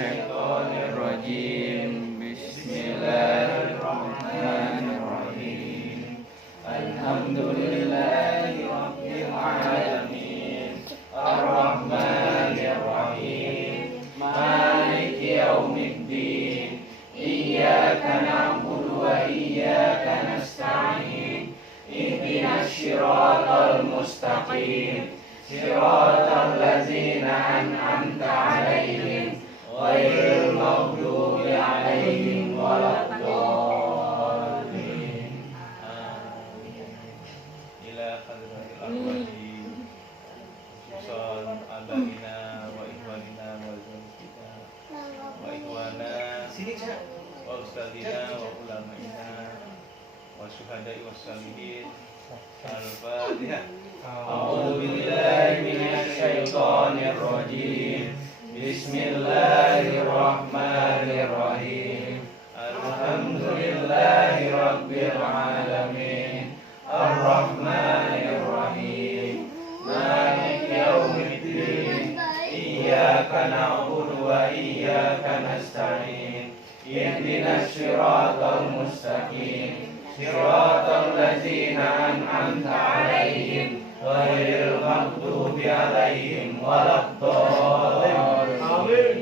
minasyaitonir rajim. Bismillahirrahmanirrahim. Alhamdulillahi rabbil alamin. Ar-Rahmanir Rahim. Maliki yaumiddin. Iyyaka na'budu wa iyyaka nasta'in. Ihdinas siratal mustaqim. Siratal ladzina an'amta 'alaihim ghairil maghdubi 'alaihim waladdallin. Amin. Ila hadratil arwahi Susan abaina wa ikhwanina wa zawjina wa ikhwana wa ustadzina wa ulamaina wa syuhada'i was salihin. Al-Fatihah. A'udzu billahi minasyaitonir rajim. Bismillahirrahmanirrahim. Alhamdulillahi rabbil alamin. Ar-Rahmanir Rahim. Maliki yaumiddin. Iyyaka na'budu wa iyyaka nasta'in. Ihdinas siratal mustaqim. Siratal ladzina an'amta 'alaihim ghairil maghdubi 'alaihim waladdallin. Amin.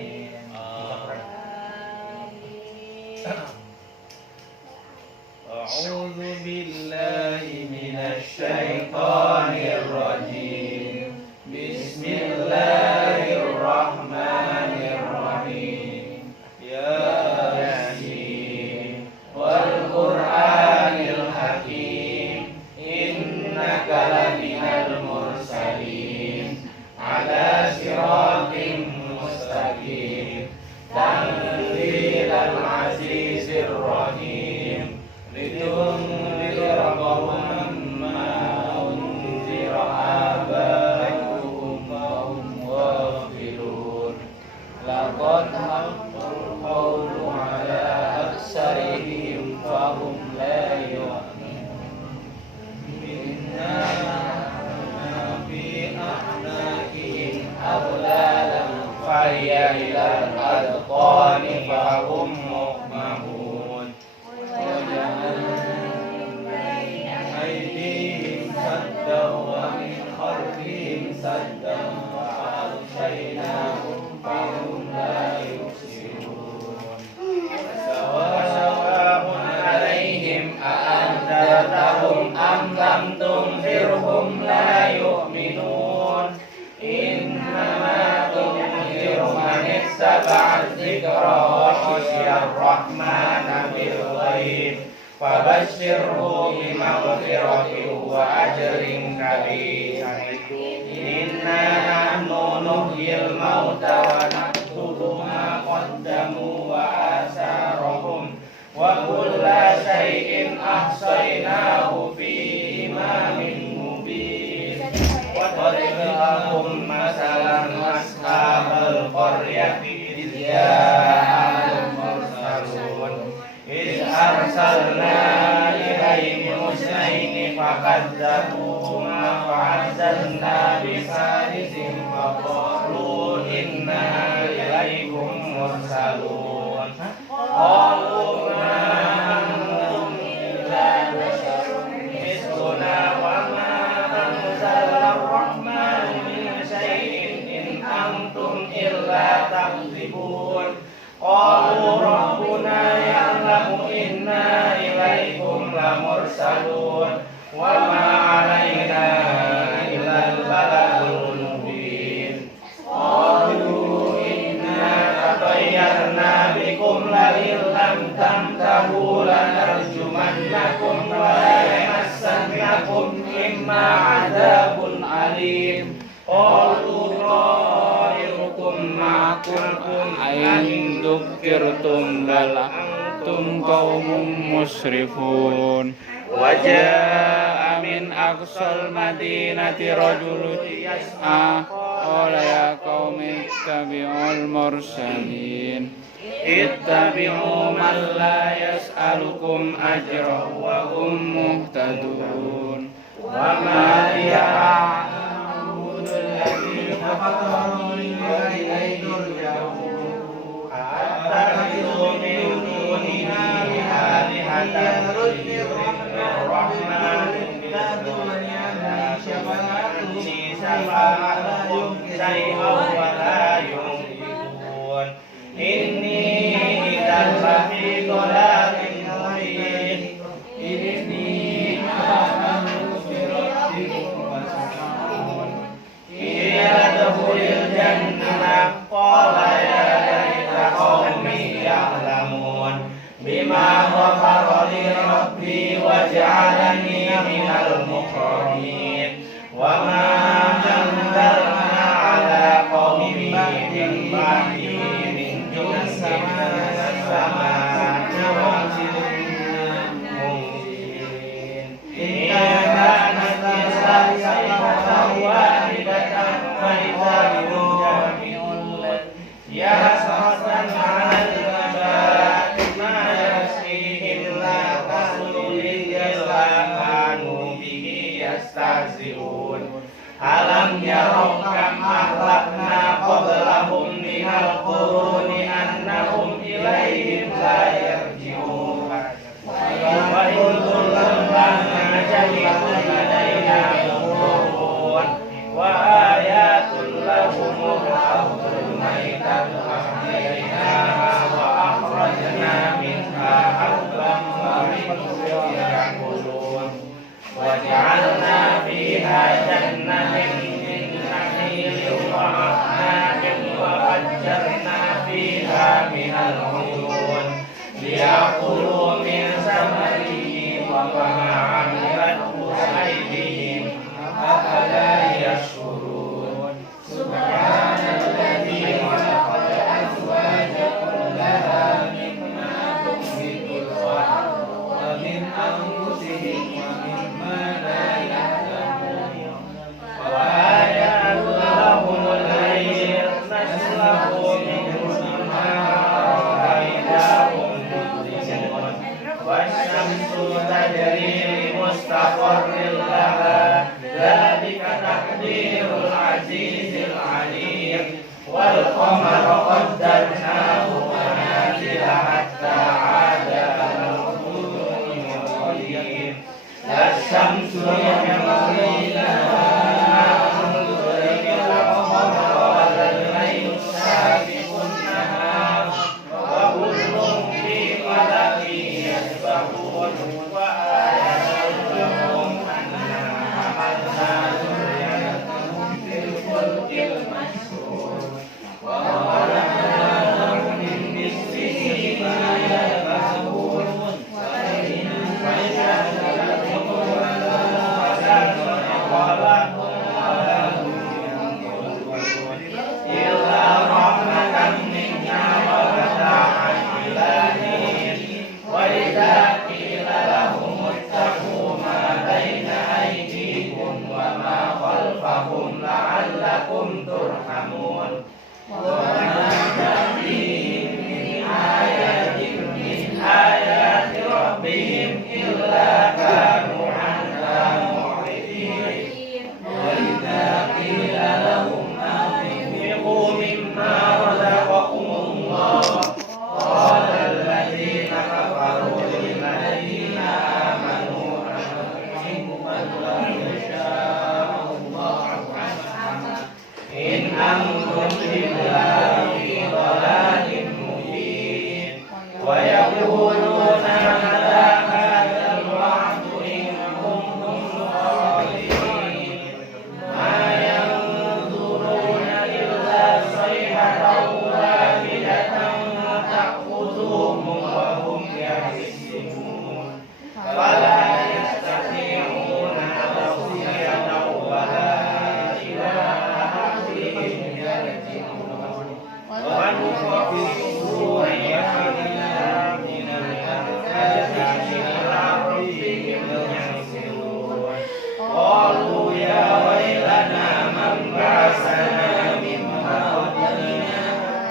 A'udzu billahi minasy syaithanir rajim. Bismillahirrahmanirrahim. Yasin wal Qur'anil hakim. Innaka laminal mursalin ala siratim mustaqim. Tanzilal azizir rahim. Litunzira qauman ma unzira aba'uhum wa hum ghafilun. Laqad haqqal qawlu ala aksarihim fahum la yu'minun. Inna fi a'naqihim aghlalan fahiya ilal adqani fahum muqmahun. Wa ja'alna aydihim saddan wa min khalfihim saddan wa aghshaynahum fahum la yubsirun. Sawa'un 'alaihim a'anzartahum am lam tunzirhum la yu'minun. Innama tunziru man ittaba'a dzikra wa khashiyar rahmana bil ghaib. Fabashshirhu bimaghfiratin wa ajrin kabir. Inna nahnu nuhyil mauta wa naktubu ma qaddamu wa atharahum wa kulla shay'in ahsaynahu fi imamin mubin. Wa daribnahum masalan ashabal qaryati idh ja'al mursalun idh arsalna ilaihim musnaini fakadzabuhuma fa'azzazna bisalisin faqalu inna ilaikum mursalun. Qalu ma antum illa basharun misluna wa ma anzala ar-rahmanu min syai'in in antum illa takdzibun. Qalu rabbuna ya'lamu inna ilaikum lamursalun wa ma 'alaina illa al-balagul mubin. Qalu inna tatayyarna bikum la illam tantahu lanarjumannakum wa yamassannakum mimma 'adzabun alim. Qalu ta'irukum ma'akum ain dzukirtum bal antum qaumun musrifun. Waja'a min aqsal madinati rajulun yas'a qala ya qaumi ittabi'ul mursalin. Ittabi'u man la yas'alukum ajran wa hum muhtadun. Wa ma ya'budu alladhina kafaru illa ilayhi turja'un. ba'di min jundin samawati wal ardi inna kanat sayhatan wahidatan wa idza hum jami'un ya hasratan 'alal ibad ma yasihim la tasulil kanu bihi yastahzi'un alam yarau kam ahlakna qablahum minal quruni annahum ilaihim la yarji'un wa in kullun lamma jami'un ladaina muqrun wa ayatun lahumul ardul maitatu ahyaynaha wa akhrajna minha habban wa minhu ya'kulun wa ja'alna fiha jannatin min nakhilin wa a'nabin wa fajjarna fiha minal uyun liya'kulu min samarihi wa ma 'amilathu aydihim afala yashkurun subhanalladzi khalaqa azwaja kullaha mimma tunbitul ardu wa min anfusihim wa mimma la ya'lamun wa ayatun lahumul layl naslahu minhu nahara idza hum mudlimun wasyamsu tajri li mustaqarrin laha dzalika taqdirul azizil alim wal qamara qaddarnahu manazila hatta 'ada al-urjunil qadim las-syamsu yanbaghi laha an tudrika al-qamara wal laylu sabiqun nahar wa kullun fi falakin yasbahun wa ayatun lahum anna hamalna dhurriyyatahum fil fulkil mashhur wa khalaqna lahum min mithlihi ma yarkabun wa in fa'altum illa rahmatan minna wa mata'an ilahin wa idza qila lahum ittaqu ma baina aydikum wa ma khalfahum la'allakum turhamun wa ma ta'tihim min ayatin min ayati rabbihim illa kanu 'anha mu'ridin wa idza qila lahum anfiqu mimma razaqakumullah qala alladhina kafaru lil ladina amanu anfiqu man la yasha'allahu 'anhu in antum illa fi dhalalin mubin wa yaquluna mata hadzal wa'du in kuntum shadiqin ma yanzuruna illa sayhatan wahidatan ta'khudhuhum wa hum yahzun fala yastati'una tawsiyatan wa la ila ahlihim yarji'un wa nukhaffifu ayyadina minal azqani ila rabbihim yansilun qalu ya waylana man ba'athana min marqadina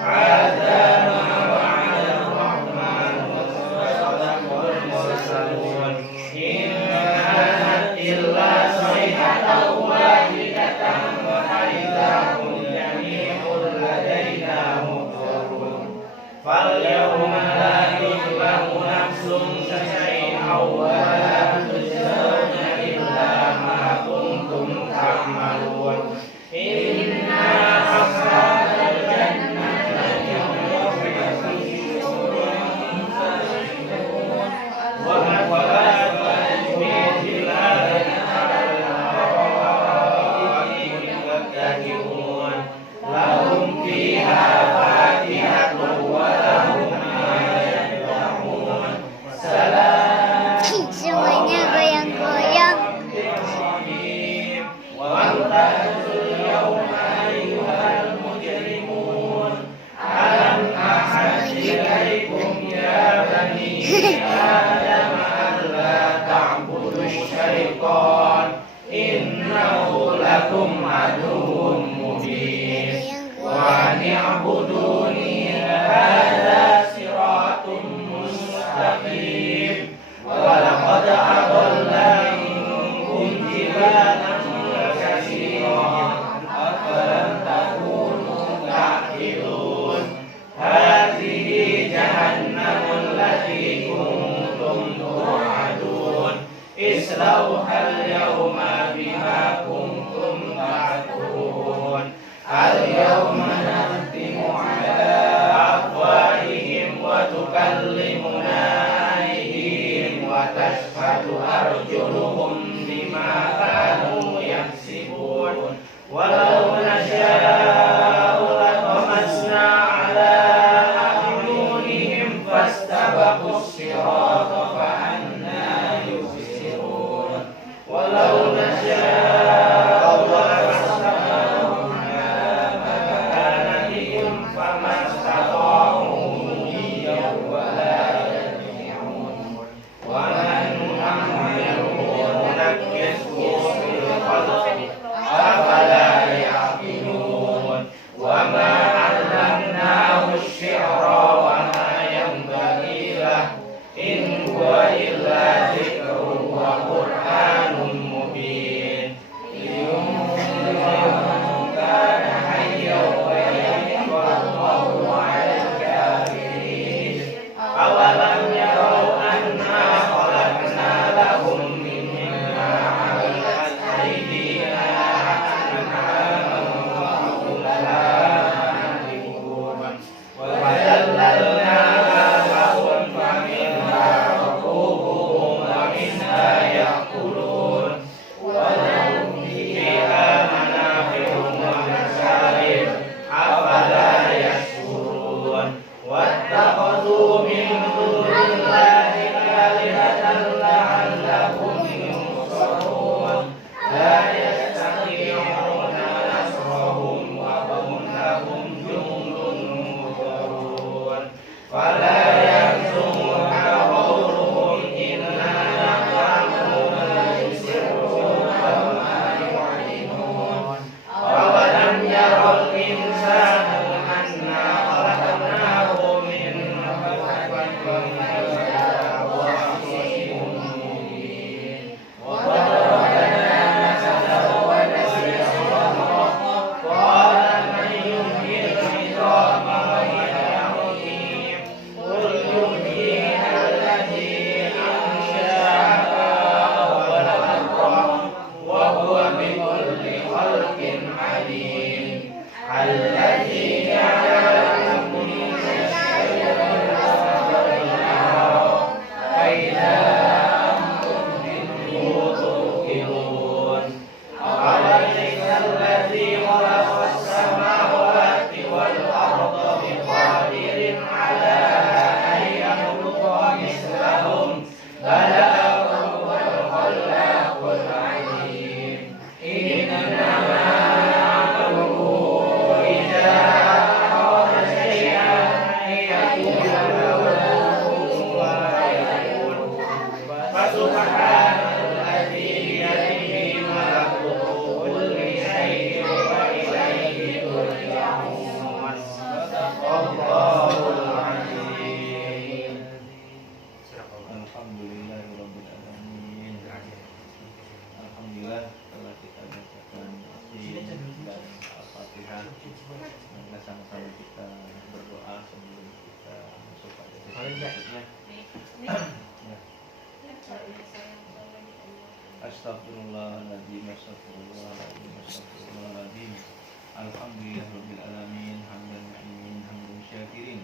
hadha ma wa'ada ar-rahman wa sadaqal mursalun in kanat illa sayhatan wahidatan wa idza hum jami'un ladaina muhdarun fal yawma la yuzlamu nafsun shay'an wa la tujzawna illa ma kuntum ta'malun inna ashabal jannati al-yawma fi sururi wa aqwalan fi zilalin 'alal lahum fiha fakihatun wa lahum ma yad'un salam ta'buduni hadza siratun mustaqim wa laqad adalla minkum jibalan katsiran afalam takunu ta'qilun hadhihi jahannamul lati kuntum tu'adun islauhal yawma bima kuntum ta'kufurun al-yawma nakhtimu ala afwahihim wa tukallimuna aydihim wa tashhadu arjuluhum bima kanu yaksibun walau nasha'u latamasna ala a'yunihim fastabaqus sirata fa anna yubsirun walau nasha'u lamasnahum ala makanihim famastata'u mudiyyan wa la yarji'un wa man nu'ammirhu nunakkishu fil khalqi afala ya'qilun wa ma 'allamnahu asy-syi'ra wa ma yanbaghi lahu in huwa illa dzikrun wa qur'anun mubin liyunzira man kana hayyan wa yahiqqa Allahu 'alal kafirin awalam yarau anna khalaqna lahum mimma 'amilat aydina an'aman wa zallalnaha lahum faminha rakubuhum wa minha ya'kulun wa lahum fiha manafi'u wa masharib afala yashkurun wattakhadhu min dunillahi alihatan la'allahum yunsarun la yastati'una nasrahum wa hum lahum jundun muhdarun fala yahzunka qawluhum inna na'lamu ma yusirruna wa ma yu'linun awalam yaral insanu anna khalaqnahu min nutfatin famidha wa khasimun mubin wa darabna masalan wa nasiya khalqahu qala man yuhyil 'idhama wa hiya ramim qul yuhyiha alladhi ansha'aha awwala marrah wa huwa bikulli khalqin 'alim alladhi ja'ala lakum min ash-shajari فإذا أنتم منه توقدون أوليس الذي خلق السماوات والأرض بقادر على أن يخلق مثلهم بلى وهو الخلاق العليم إنما أمره إذا أراد شيئا أن يقول له كن فيكون فسبحان الذي بيده ملكوت كل شيء وإليه ترجعون صدق الله العظيم. Alhamdulillahirabbil alamin. Alhamdulillah telah kita bacakan Yasin dan Al-Fatihah. Mari sama-sama kita berdoa sebelum kita masuk pada sesi berikutnya. Ya. Astaghfirullahaladzim, astaghfirullahaladzim, astaghfirullahaladzim. Alhamdulillahirabbil alamin, hamdan na'imin, hamdan syakirin,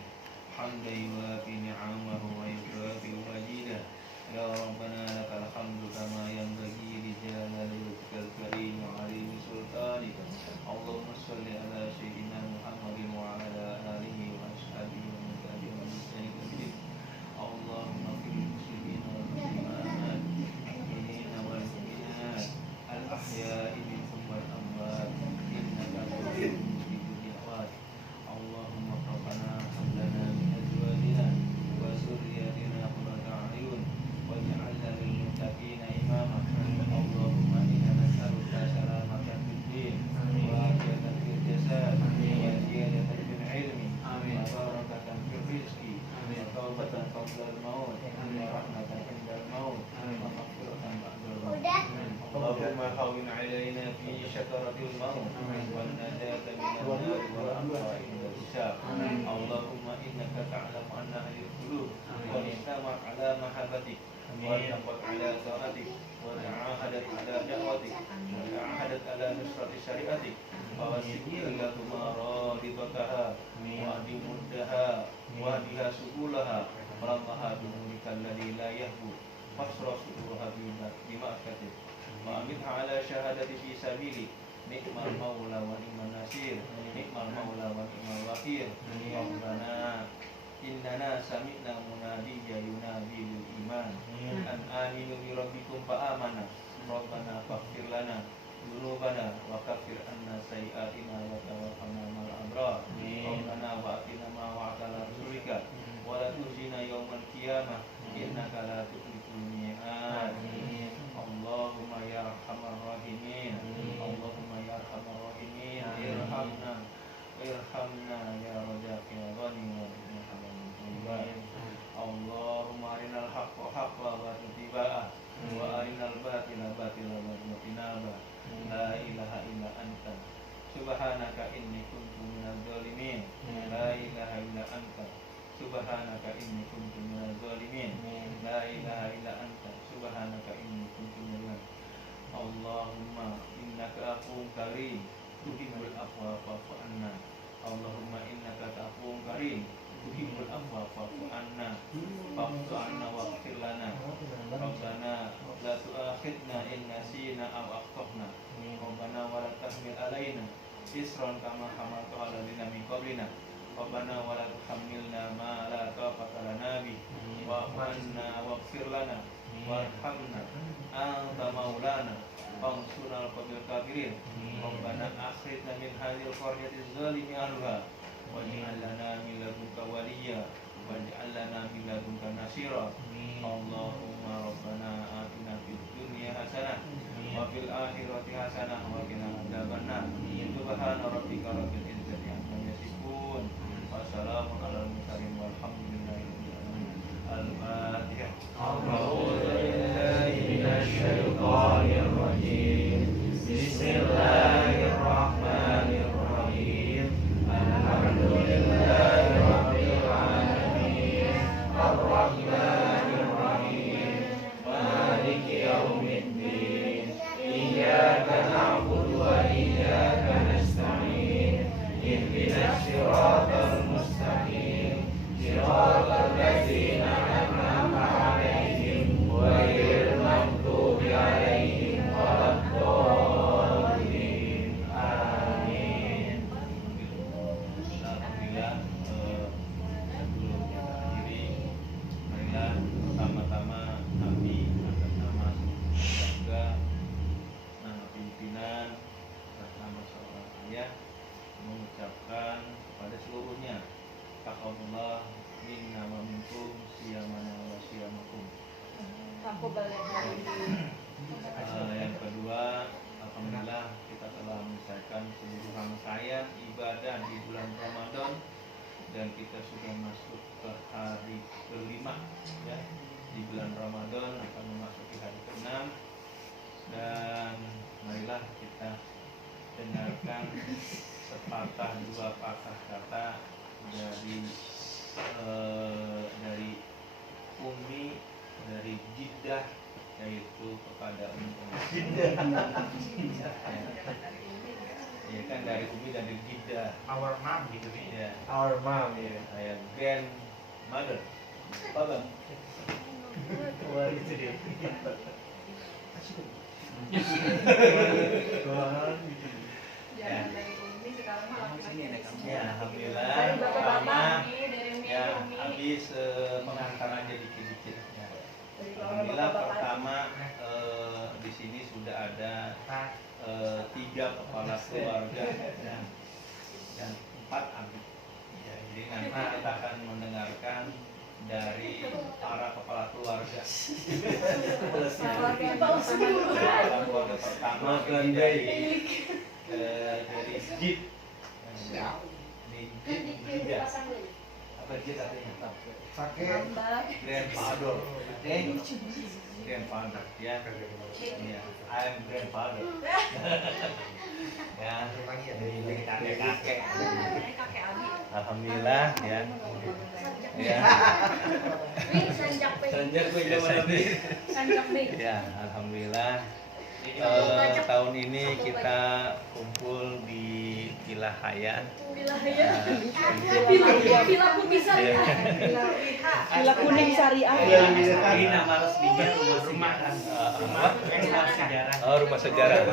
hamdan yuwafi ni'amahu wa yukafi majidah. Ya Rabbana lakal hamdu kama yanbaghi li jalali wajhikal karim wa 'azimi sultanika. Allahumma shalli ala sayyidina Muhammadin wa ala alihi wa ashabihi wa man tabi'ahum bi ihsan ila yaumil din. Allahumma fil muslimin wal muslimat, al-mu'minina wal mu'minat, al-ahya'i minhum wal amwat, innaka qaribun mujibud da'wat. Allahumma rabbana hab lana min azwajina wa dhurriyyatina qurrata a'yun waj'alna lil muttaqina imama. Allahumma inna nas'aluka salamatan fid din wa afiyatan fil jasad wa ziyadatan fil syakaratil maut wan najata minan nar wal afwa indal hisab. Allahumma innaka ta'lamu anna ahlil qulub wa nitamat ala mahabbatik wa taqat ala ta'atik wa ta'ahadat ala da'watik wa ta'ahadat ala nusrati syariatik wa wasiqil lakuma radibakaha wa adimuddaha wa biha subulaha wa rallaha binurikal ladhi la yahbu fasra suduruha bima'akatik wa amitha ala syahadati fi sabili nikmal maula wa ni'mal nasir nikmal maula wa ni'mal wakil. Rabbana innana sami'na munadiyya yunadi lil iman an aminu bi rabbikum fa amana rabbana faghfir lana dzunubana wa kaffir anna sayyi'atina wa tawaffana ma'al abrar. Rabbana wa atina ma wa'adtana rusulika wa la tukhzina yawmal qiyamah innaka la tukhliful mi'ad. Allahumma ya arhamar rahimin, Allahumma ya arhamar rahimin, irhamna ya Razzaq ya Ghani wa Allahumma arinal haqqa haqqan wa ittiba'ah wa arinal batila batilan wa ijtinabah. La ilaha illa anta subhanaka inni kuntu minadz zalimin. La ilaha illa anta subhanaka inni kuntu minadz zalimin. La ilaha illa anta subhanaka inni kuntu minadz. Allahumma innaka afuwwun karim tuhibbul afwa fa'fu anna. Allahumma innaka afuwwun karim tuhibbul afwa fa'fu anna fa'fu anna waghfir lana. Rabbana la tu'akhidna in nasina aw akhtana. Rabbana wa la tahmil alaina isran kama hamaltu ala ladzina min qablina. Rabbana wa la tuhammilna ma la taqata lana bih wa'fu anna waghfir lana warhamna anta maulana fansurna al-qawmil kafirin. Rabbana akhrijna min hadhil qaryati zalimi ahluha waj'al lana min ladunka waliyya waj'al lana min ladunka nasira. Allahumma rabbana atina fid dunya hasanah wa fil akhirati hasanah wa qina adzabannar. Subhana rabbika rabbil izzati amma yasifun wa salamun alal mursalin walhamdulillahi rabbil alamin. Al-Fatihah. A'udzu billahi minasy syaithanir rajim. Bismillahirrahmanirrahim. Alhamdulillahi rabbil alamin. Ar-Rahmanir Rahim. Maliki yaumiddin. Iyyaka na'budu wa iyyaka nasta'in. Ihdinas siratal mustaqim. Siratal ladzina an'amta 'alaihim ghairil maghdubi 'alaihim waladdallin. Amin. Alhamdulillah, sebelum kita akhiri, marilah pertama-tama kami atas nama keluarga, nama pimpinan, atas nama seorang ayah mengucapkan kepada seluruhnya taqabbalallahu minna wa minkum siyamana wa siyamakum. Yang kedua, alhamdulillah kita telah menyelesaikan seluruh rangkaian ibadah di bulan Ramadan dan kita sudah masuk ke hari kelima ya. Di bulan Ramadan akan memasuki hari ke-6 dan marilah kita dengarkan sepatah dua patah kata dari Umi dari Jeddah, yaitu kepada Umi. Ya kan dari Umi dan dari Jeddah. Our mom gitu Ya. Our mom ya. Saya grandmother. Apa? Wah itu dia. Ya. Ya, alhamdulillah. Dari Pertama, bapak-bapak ya habis pengantarannya dikit-dikit. Ya. Alhamdulillah pertama di sini sudah ada 3 kepala keluarga dan 4 adik. Ya, jadi nanti kita akan mendengarkan dari para kepala keluarga. Kepala keluarga pertama ini dari Jid. Ini Jid Apa dia katanya? Pakai Grandfather. Grandfather. Ya. Iya. I'm grandfather. Ya. Dari kakek. Alhamdulillah ya. Ya. Ya, alhamdulillah. Tahun ini kita kumpul di Villa Haya. Villa Kuning Syariah. Ini nama resminya rumah sejarah. Oh, rumah sejarah.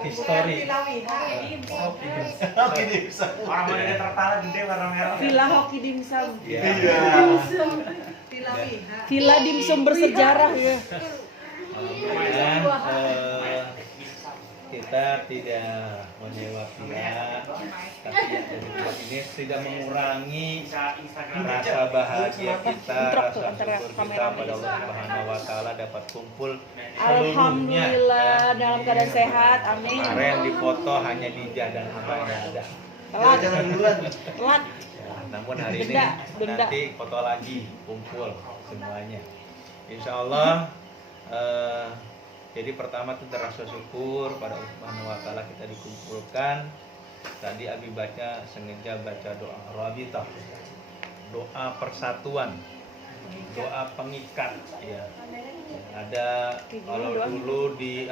Histori. Orang mana dia tertarik gede warna merah. Villa Hoki Dimsum. Iya. Villa Dimsum bersejarah ya. Alhamdulillah, kita tidak menyewa villa, tapi yang dari tempat ini tidak mengurangi rasa bahagia kita, rasa syukur kita pada Allah Subhanahu Wa Taala dapat kumpul seluruhnya. Alhamdulillah dalam keadaan sehat, amin. Kemarin dipoto hanya Dija dan Amanya ada. Telat. Ya, namun hari ini Denda. nanti foto lagi kumpul semuanya. Insya Allah. Jadi pertama itu rasa syukur pada Allah Subhanahu Wa Taala kita dikumpulkan. Tadi Abi sengaja baca doa Rabitah, doa persatuan, doa pengikat. Ya. Ada kalau dulu di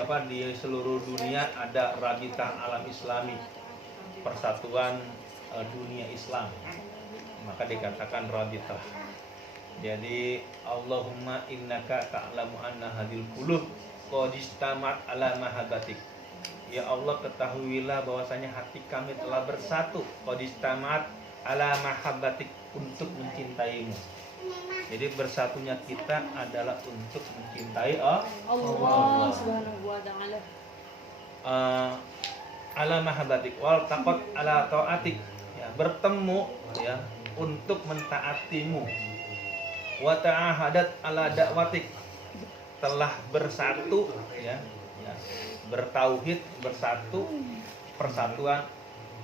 seluruh dunia ada Rabitah Alam Islami, persatuan dunia Islam, maka dikatakan Rabitah. Jadi Allahumma innaka ta'lamu anna hadil qulub qad istamat ala mahabbatik. Ya Allah, ketahuilah bahwasanya hati kami telah bersatu qad istamat ala mahabbatik, untuk mencintaimu. Jadi bersatunya kita adalah untuk mencintai Allah Subhanahu wa taala. Ala mahabbatik wal taqat ala taatik. Ya, bertemu ya untuk mentaatimu. Wa ta'ahadat ala da'watik, telah bersatu ya, bertauhid, bersatu, persatuan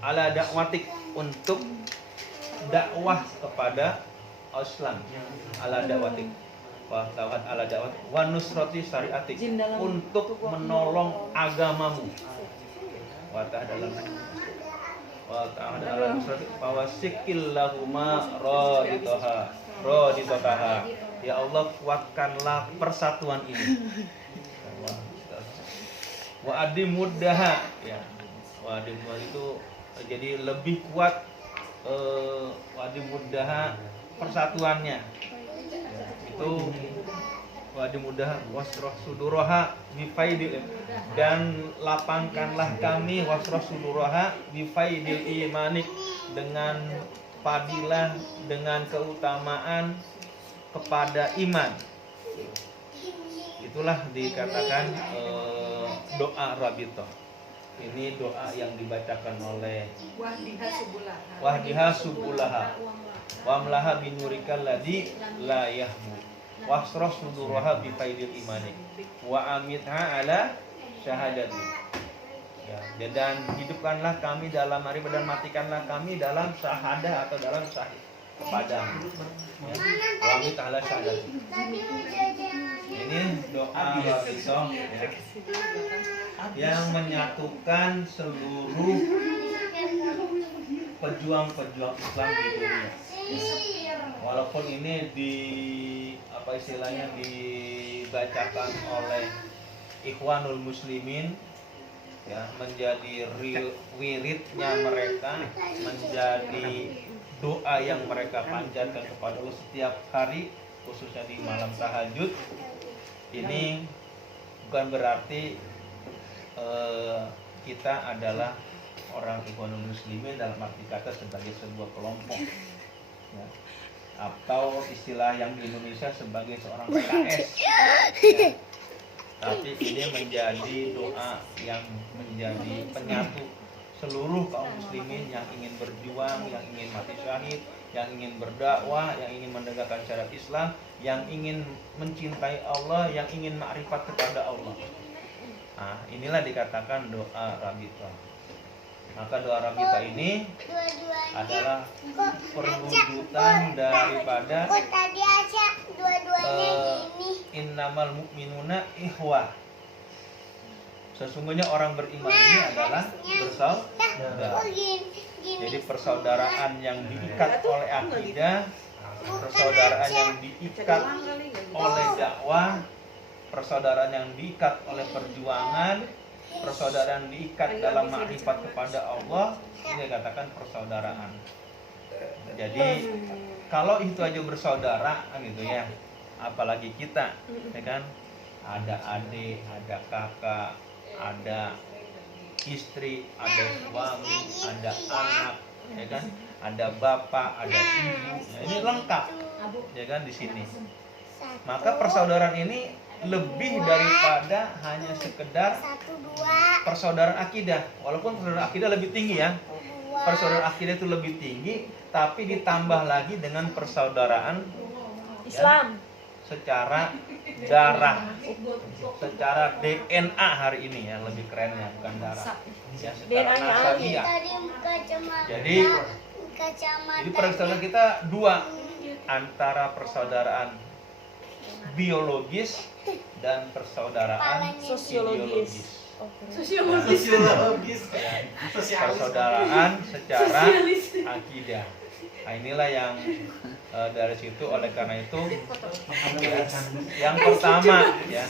ala da'watik, untuk dakwah kepada Islam, ala da'watik wa tauhid ala da'watik wa nusrati syariatik, untuk menolong agamamu. Wa ta'ala wa ta'ala nusrati fawasikil lahuma raditaha. Ya Allah, kuatkanlah persatuan ini. Wa adimuddaha, ya. Wa adimuddaha itu jadi lebih kuat, wa adimuddaha persatuannya. Ya, itu wa adimuddaha wasrah suduraha bifaidil, dan lapangkanlah kami wasrah suduraha bifaidil imanik, dengan fadilah, dengan keutamaan kepada iman. Itulah dikatakan doa Rabitah. Ini doa yang dibacakan oleh Wahdiha Subulaha Wamlaha binurikal ladzi la yahmu wasrah suduraha bifaidil imanik wa amitha ala syahadati. Ya, dan hidupkanlah kami dalam marifat, dan matikanlah kami dalam syahadah atau dalam syahid kepadamu. Kami ta'ala syahadat. Ini doa Rabitah ya, yang menyatukan seluruh pejuang-pejuang Islam di dunia. Walaupun ini dibacakan oleh Ikhwanul Muslimin, ya, menjadi wiridnya mereka, menjadi doa yang mereka panjatkan kepada Allah setiap hari, khususnya di malam tahajud. Ini bukan berarti kita adalah orang Ikhwanul Muslimin dalam arti kata sebagai sebuah kelompok, ya, atau istilah yang di Indonesia sebagai seorang PKS, ya. Tapi ini menjadi doa yang menjadi penyatu seluruh kaum muslimin yang ingin berjuang, yang ingin mati syahid, yang ingin berdakwah, yang ingin menegakkan syariat Islam, yang ingin mencintai Allah, yang ingin ma'rifat kepada Allah. Nah, inilah dikatakan doa Rabitah. Maka doa kita ini adalah perwujudan daripada innamal mu'minuna ikhwah. Sesungguhnya orang beriman ini adalah bersaudara. Jadi persaudaraan yang diikat oleh akidah, persaudaraan yang diikat oleh dakwah, persaudaraan yang diikat oleh perjuangan, persaudaraan diikat dalam makrifat kepada Allah, ini dikatakan persaudaraan. Jadi kalau itu aja bersaudara gitu ya, apalagi kita, ya kan? Ada adik, ada kakak, ada istri, ada suami, ada anak, ya kan? Ada bapak, ada ibu, ya, ini lengkap, ya kan di sini. Maka persaudaraan ini lebih daripada hanya sekedar persaudaraan akidah. Walaupun persaudaraan akidah lebih tinggi ya. Persaudaraan akidah itu lebih tinggi, tapi ditambah lagi dengan persaudaraan Islam. Ya, secara darah, secara DNA hari ini ya, lebih keren ya, bukan darah. Ya, secara nasabiah. Jadi persaudaraan kita dua, antara persaudaraan biologis dan persaudaraan Sosiologis. ideologis. Persaudaraan secara akidah. Nah, inilah yang dari situ, oleh karena itu yang pertama ya,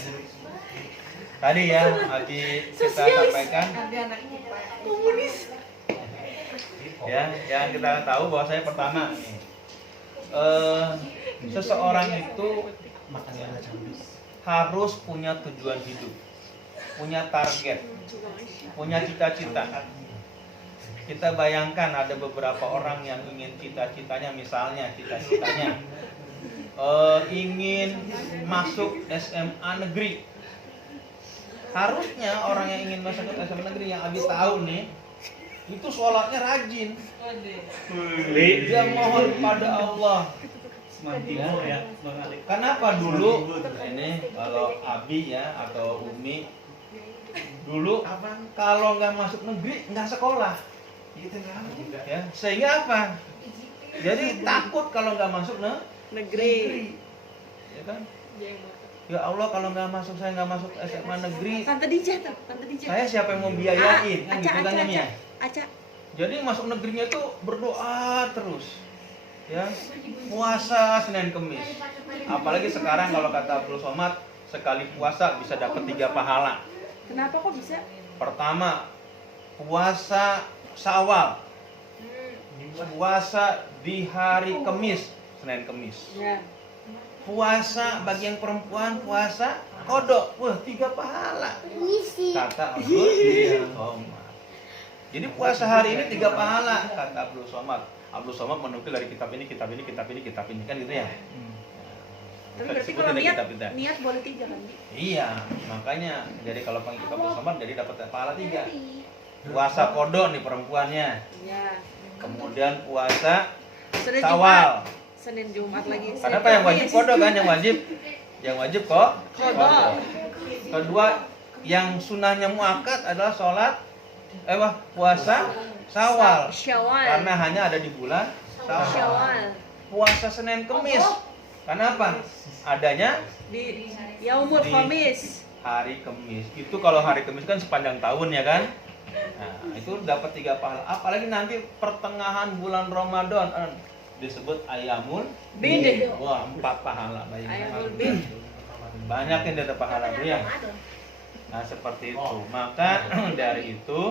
tadi ya Abi kita sampaikan ya, yang kita tahu bahwa saya pertama seseorang itu harus punya tujuan hidup, punya target, punya cita-cita. Kita bayangkan ada beberapa orang yang ingin cita-citanya, misalnya cita-citanya ingin masuk SMA negeri. Harusnya orang yang ingin masuk SMA negeri, yang Abi tahu nih, itu sholatnya rajin. Dia mohon pada Allah. Ya. Kenapa dulu ini kalau Abi ya atau Umi dulu kalau nggak masuk negeri nggak sekolah, ya, sehingga apa? Jadi takut kalau nggak masuk negeri, ya kan? Ya Allah, kalau nggak masuk, saya nggak masuk SMA negeri. Tante Dija. Saya siapa yang mau biayain? Kan gitu kan ya. Aca. Jadi masuk negerinya tuh berdoa terus. Ya, puasa Senin Kemis. Apalagi sekarang kalau kata Abdul Somad, sekali puasa bisa dapat 3 pahala. Kenapa kok bisa? Pertama, puasa Syawal. Puasa di hari Kemis, Senin Kemis. Ya. Puasa bagi yang perempuan, puasa kodok. Wah, 3 pahala. Kata Abdul Somad. Jadi puasa hari ini 3 pahala, kata Abdul Somad. Abdul Somad menukil dari kitab ini kan gitu ya. Tapi berarti kalau niat boleh 3 kan? Iya, makanya jadi kalau panggil kitab Abdul Somad jadi dapat pahala 3. Puasa kodok nih perempuannya. Iya. Kemudian puasa Senin Syawal. Senin Jumat lagi. Kenapa yang wajib kodok kan? Yang wajib kok kodok. Kedua, yang sunnahnya muakkad adalah sholat puasa Syawal. Karena hanya ada di bulan Syawal. Puasa Senin Kemis. Kenapa? Adanya di Yaumul Khamis. Hari Kemis. Itu kalau hari Kemis kan sepanjang tahun ya kan? Nah, itu dapat 3 pahala. Apalagi nanti pertengahan bulan Ramadan disebut Ayamul Bid. Wah, 4 pahala. Ayamul Bid. Banyak yang dapat pahala ya. Nah, seperti itu. Maka dari itu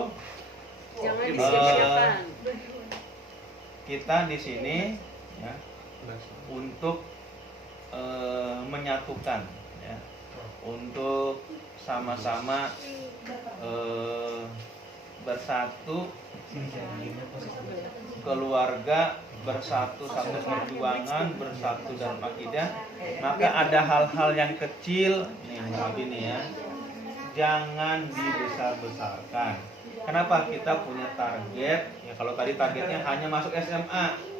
jangan disia-siakan. Kita di sini ya, untuk menyatukan ya, untuk sama-sama bersatu, keluarga bersatu satu perjuangan, bersatu dalam akidah. Maka ada hal-hal yang kecil nih ini ya, jangan dibesar-besarkan. Kenapa? Kita punya target ya, kalau tadi targetnya hanya masuk SMA,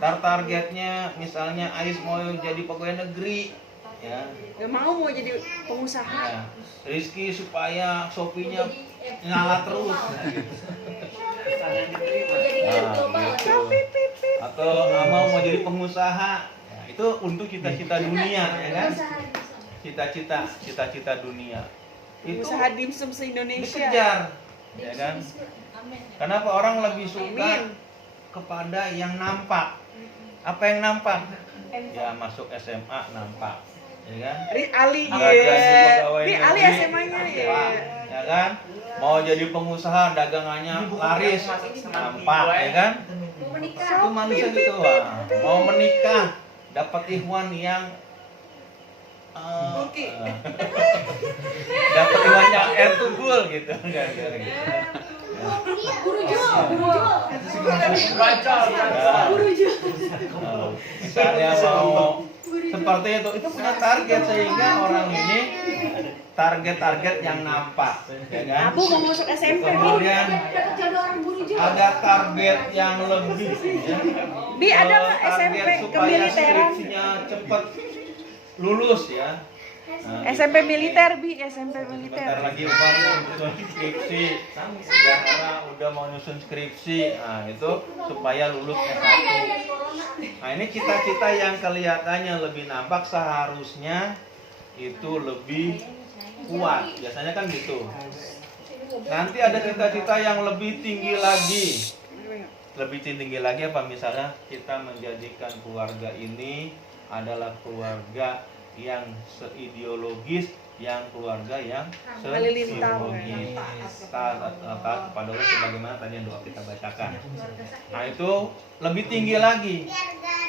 targetnya misalnya Ais mau jadi pegawai negeri, ya. Gak mau jadi pengusaha. Ya. Rizky supaya Shopee-nya nyala terus. Atau Amal mau jadi pengusaha. Ya, itu untuk cita-cita dunia, ya kan? Cita-cita dunia. Itu Usaha dimsum se-Indonesia. dikejar, ya kan? Kenapa orang lebih suka Amin. kepada yang nampak? Apa yang nampak? Ya masuk SMA nampak, ya kan? Ali Nggak jadi pegawai Ini Ali negeri, SMA-nya ya. nampak, ya kan? Mau jadi pengusaha dagangannya laris, nampak, ya kan? Itu manusia gitu, Wah. Mau menikah, dapat ikhwan yang Oke. dapat ikhwan yang air tunggul gitu, gara-gara gitu. Misalnya mau seperti itu punya target sehingga orang ini target yang nampak, ya kan? Abu mau masuk SMP. Kemudian ada target yang lebih, ya. Bi ada nggak Target SMP supaya kemiliteran? skripsinya cepat lulus, ya. Nah, SMP militer Bi, SMP militer. bentar lagi Umar mau nyusun skripsi, Zahra udah mau nyusun skripsi, nah itu supaya lulus S1. Nah ini cita-cita yang kelihatannya lebih nampak seharusnya itu lebih kuat, biasanya kan gitu. Nanti ada cita-cita yang lebih tinggi lagi. Lebih tinggi lagi apa, misalnya kita menjadikan keluarga ini adalah keluarga yang seideologis, yang keluarga yang seideologis, taat kepada Allah sebagaimana tadi yang doa kita bacakan. Nah itu lebih tinggi lagi.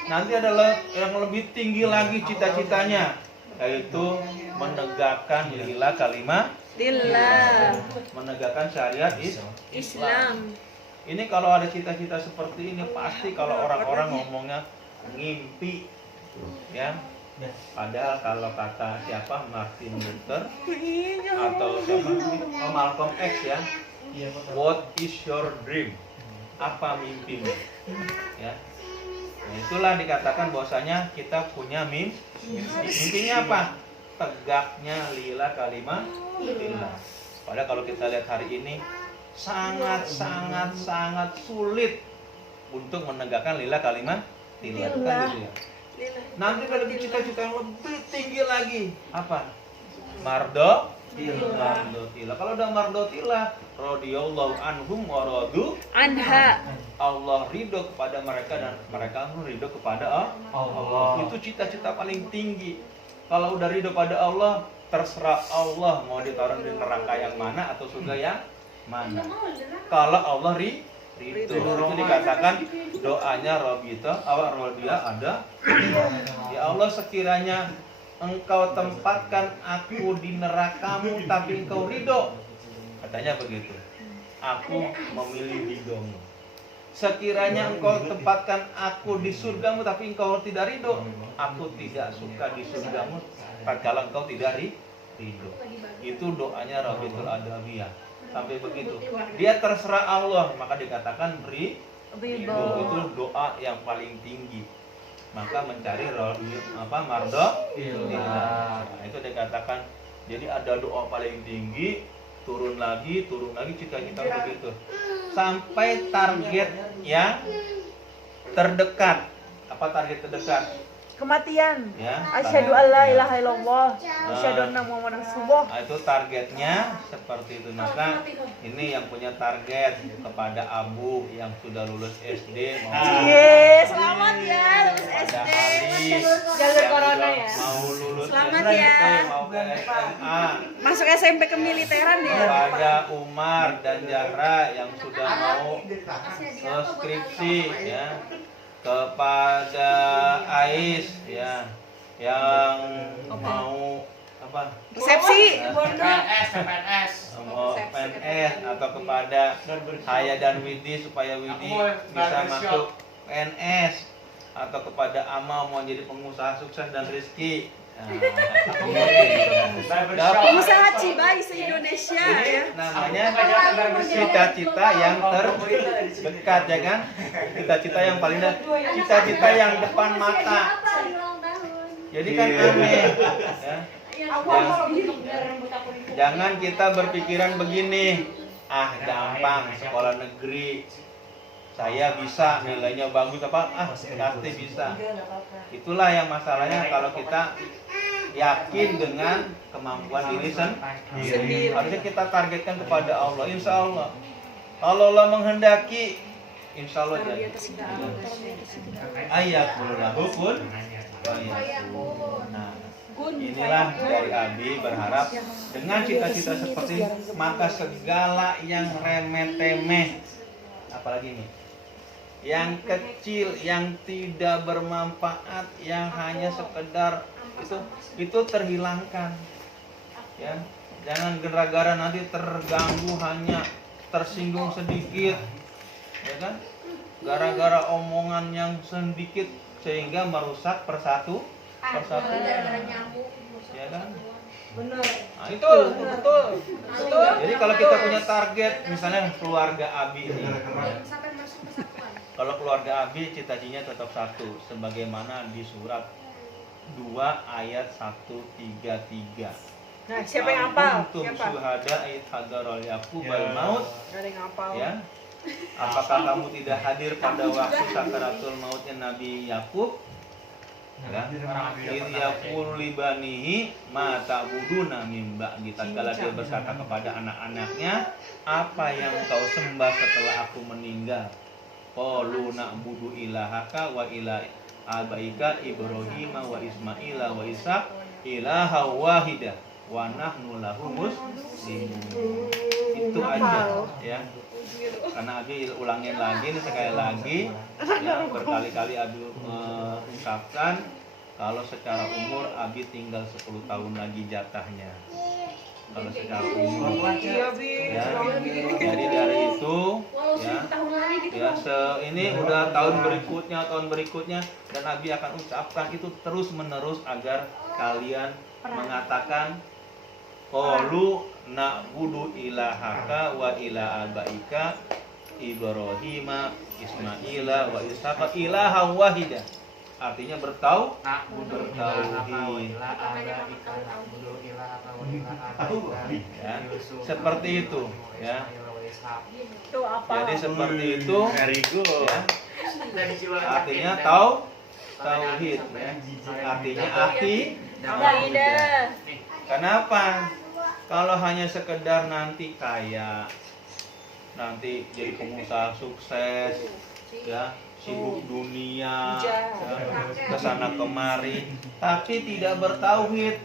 Nanti adalah yang lebih tinggi lagi cita-citanya, yaitu menegakkan lillah kalimat Lillah. menegakkan syariat Islam. Ini kalau ada cita-cita seperti ini pasti kalau orang-orang ngomongnya ngimpi, ya. Padahal kalau kata siapa, Martin Luther atau siapa, Malcolm X, ya, what is your dream? Apa mimpimu? Ya. Nah, itulah dikatakan bahwasanya kita punya mimpi. Mimpinya apa? Tegaknya lillah kalimat lillah. Padahal kalau kita lihat hari ini sangat sulit untuk menegakkan lillah kalimat lillah. Kan gitu ya. Nanti kalau cita-cita yang lebih tinggi lagi apa? Mardotillah. Kalau udah mardotillah, radhiyallahu anhum wa radu Anha. Allah ridho kepada mereka dan mereka pun ridho kepada Allah. Itu cita-cita paling tinggi. Kalau udah ridho pada Allah, terserah Allah mau ditaruh di neraka yang mana atau surga yang mana. Kalau Allah ridho, itu dikatakan doanya Rabbita awal Rabbia ada. Ya Allah, sekiranya Engkau tempatkan aku di nerakamu tapi Engkau ridho, katanya begitu, aku memilih ridhomu. Sekiranya Engkau tempatkan aku di surgamu tapi Engkau tidak ridho, aku tidak suka di surgamu kalau Engkau tidak ridho. Itu doanya Rabbitul Adawiyah. Sampai begitu, dia terserah Allah, maka dikatakan ridho. Itu doa yang paling tinggi. Maka mencari mardo. Nah, itu dikatakan. Jadi ada doa paling tinggi, turun lagi cita-cita begitu. Sampai target yang terdekat. Apa target terdekat? Kematian. Ya, Asyhadu alla ilaha illallah, asyhadu anna muhammadar rasulullah. Nah, itu targetnya seperti itu. Maka ini yang punya target kepada Abu yang sudah lulus SD Selamat ya lulus SD. Jalur corona ya. Mau lulus Selamat SD, ya. mau ke SMA. Masuk SMP kemiliteran ya. Kepada Umar dan Zahra yang sudah mau ke skripsi, ya. Kepada Ais, ya, yang mau apa? Resepsi. Mau PNS, atau kepada saya dan Widi supaya Widi bisa masuk PNS, atau kepada Amal mau jadi pengusaha sukses dan rezeki. Pengusaha Cibai se-Indonesia ya. Namanya cita-cita yang terdekat, ya kan? Cita-cita yang paling cita-cita yang depan mata. Jadi kan aneh ya. Jangan kita berpikiran begini, ah gampang sekolah negeri, saya bisa nilainya bagus pasti bisa. Itulah yang masalahnya kalau kita yakin dengan kemampuan diri sendiri. Harusnya kita targetkan kepada Allah. Insya Allah kalau Allah menghendaki, insya Allah jadi. Ayatul lahukun. Nah, inilah dari Abi berharap dengan cita-cita seperti ini, maka segala yang remeh-temeh, apalagi nih, yang kecil, yang tidak bermanfaat, yang hanya sekedar itu terhilangkan. Ya, jangan gara-gara nanti terganggu hanya tersinggung sedikit, ya kan? Gara-gara omongan yang sedikit sehingga merusak persatu. Ya kan? Benar. Nah, betul. Jadi kalau kita punya target, misalnya keluarga Abi ini, kalau keluarga Abi cita-citanya tetap satu, sebagaimana di surat 2 ayat 133. Nah, siapa yang hafal? Kuntum Siapa? syuhada id hadaral yaqubal maut. Ada yang hafal. Ya. Apakah kamu tidak hadir pada waktu sakaratul mautnya Nabi Yakub? Ya. Idh yaqulu li banihi ma ta'buduna min ba'di. Tatkala dia berkata kepada anak-anaknya, apa yang kau sembah setelah aku meninggal? Qalu na'budu ilahaka wa ila abaika Ibrahim wa Ismaila wa Ishaq ilaha wahidah wa nahnu lahu muslimun. Itu aja ya. Karena Abi ulangin lagi ini sekali lagi ya, berkali-kali Abi mengucapkan kalau secara umur Abi tinggal 10 tahun lagi jatahnya. Kalau secara umur ya, jadi dari itu ya ini udah tahun berikutnya dan Abi akan ucapkan itu terus menerus agar kalian mengatakan qalu na'budu ilahaka wa ila abaika Ibrahim Ismaila wa Ishaq ilaha wahidah. Artinya bertauhid. Ya, seperti itu ya. Jadi seperti itu ya. Artinya tauhid ya. Artinya akidah. Kenapa? Kalau hanya sekedar nanti kaya, nanti jadi pengusaha sukses ya, sibuk dunia ya, kesana kemari tapi tidak bertauhid,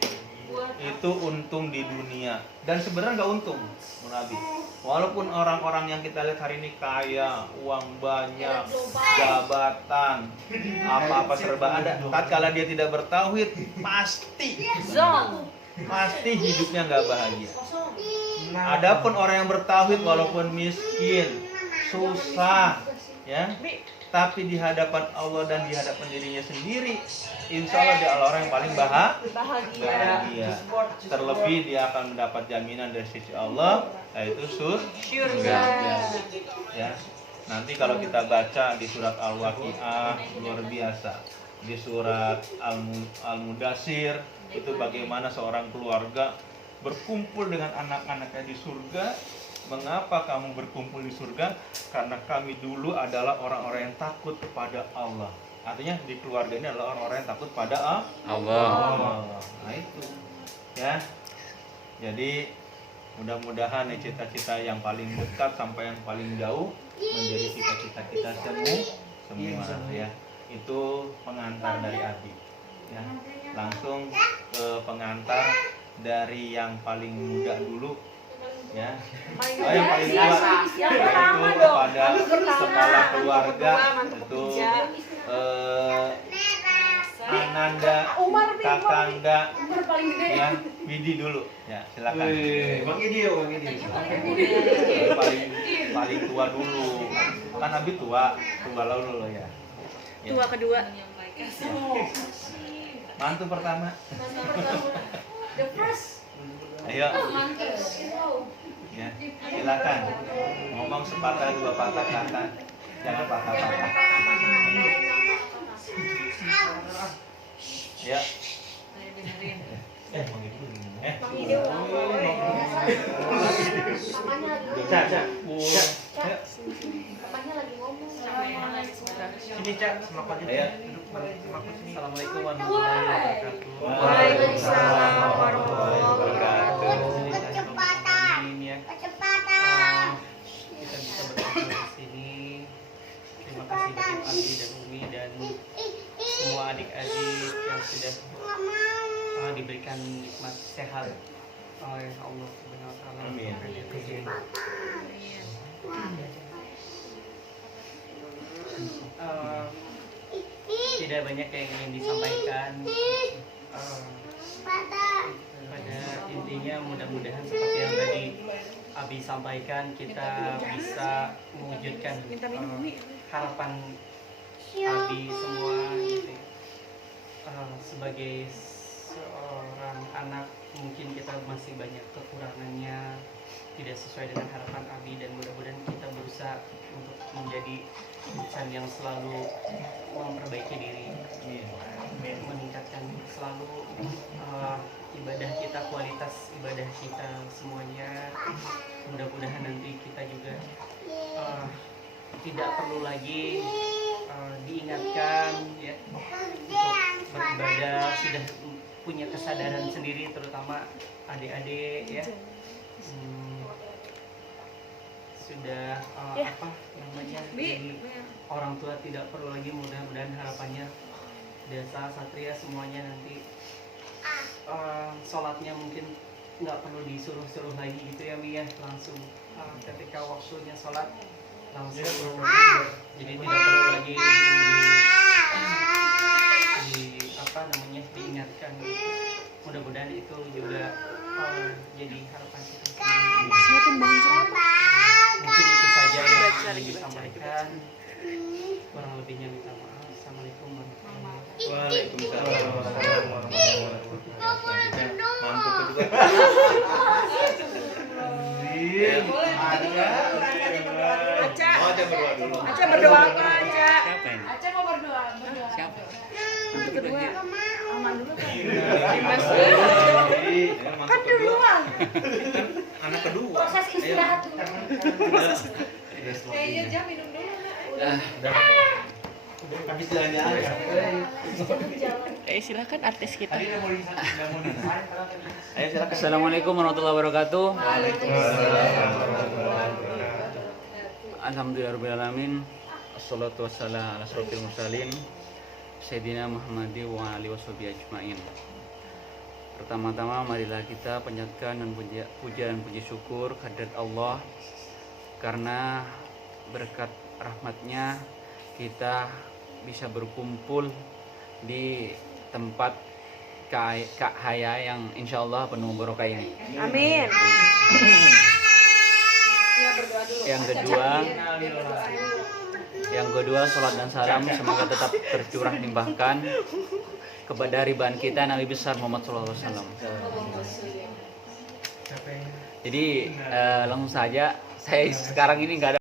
itu untung di dunia dan sebenarnya nggak untung Nabi. Walaupun orang-orang yang kita lihat hari ini kaya, uang banyak, jabatan, apa-apa serba ada, tatkala dia tidak bertauhid pasti hidupnya nggak bahagia. Adapun orang yang bertauhid walaupun miskin, susah ya, tapi di hadapan Allah dan di hadapan dirinya sendiri, insya Allah dia orang yang paling bahagia. Terlebih dia akan mendapat jaminan dari sisi Allah, yaitu surga. Ya. Nanti kalau kita baca di surat Al-Waqi'ah luar biasa, di surat Al-Mudassir itu bagaimana seorang keluarga berkumpul dengan anak-anaknya di surga. Mengapa kamu berkumpul di surga? Karena kami dulu adalah orang-orang yang takut kepada Allah. Artinya di keluarga ini adalah orang-orang yang takut pada Allah. Nah itu ya. Jadi mudah-mudahan cita-cita yang paling dekat sampai yang paling jauh menjadi cita-cita kita semua ya. Itu pengantar dari Abi ya. Langsung ke pengantar dari yang paling muda dulu ya. Yang paling tua itu pada kepala keluarga itu Ananda, Kakanda ya, Widi dulu ya, silakan. Bang Idi. Paling tua dulu. Kan Abi tua lalu ya. Tua kedua. Mantu pertama. The first. Ayo. Ya, silakan. Ngomong sepatah dua patah kata. Jangan patah-patah. Ya. Apanya lagi ngomong? Sini Cak, sama aku aja. Ayo. Duduk sama aku sini. Assalamualaikum warahmatullahi wabarakatuh. Waalaikumsalam warahmatullahi wabarakatuh. Kecepatan. Kecepatan. Kita bisa berkumpul di sini. Terima kasih untuk Abi dan Umi dan semua adik-adik yang sudah diberikan nikmat sehat oleh Allah Subhanahu wa taala. Amin. Tidak banyak yang ingin disampaikan. Pada intinya mudah-mudahan seperti yang tadi Abi sampaikan, kita bisa mewujudkan harapan Abi semua gitu. Sebagai seorang anak mungkin kita masih banyak kekurangannya, tidak sesuai dengan harapan Abi, dan mudah-mudahan kita berusaha untuk menjadi insan yang selalu memperbaiki diri, meningkatkan selalu ibadah kita, kualitas ibadah kita semuanya. Mudah-mudahan nanti kita juga tidak perlu lagi diingatkan ya untuk beribadah, sudah punya kesadaran sendiri, terutama adik-adik ya. Sudah apa namanya, orang tua tidak perlu lagi, mudah-mudahan harapannya desa satria semuanya nanti sholatnya mungkin nggak perlu disuruh-suruh lagi gitu ya Mi ya, langsung ketika waktunya sholat langsung jadi tidak perlu lagi di apa namanya diingatkan. Mudah-mudahan itu juga jadi harapan kita semua. Mungkin itu saja yang ingin disampaikan. Kurang lebihnya minta maaf. Assalamualaikum warahmatullahi wabarakatuh. Waalaikumsalam warahmatullahi wabarakatuh. Mantap kedua. Aca. Oh, ada berdoa dulu. Aca berdoa apa Aca? Siapa ini? Aca mau berdoa. Siapa? Yang kedua. Aman dulu kan. Kan kedua. Anak kedua. Proses istirahat dulu. Kayaknya jam minum dulu. Habis jalan-jalan. Silakan artis kita. Tadi udah mau desain. Ayo silakan. Assalamualaikum warahmatullahi wabarakatuh. Alhamdulillahirrahmanirrahim. Assalatu wassalamu ala asyrofil mursalin Sayyidina Muhammadi wa alihi washabihi ajmain. Pertama-tama marilah kita panjatkan dan puja dan puji syukur kehadirat Allah, karena berkat rahmatnya kita bisa berkumpul di tempat Kak Haya yang insya Allah penuh barokah ini. Amin. Yang kedua, salat dan salam semoga tetap tercurah limpahkan kepada ribaan kita Nabi besar Muhammad SAW. Jadi langsung saja, saya sekarang ini nggak ada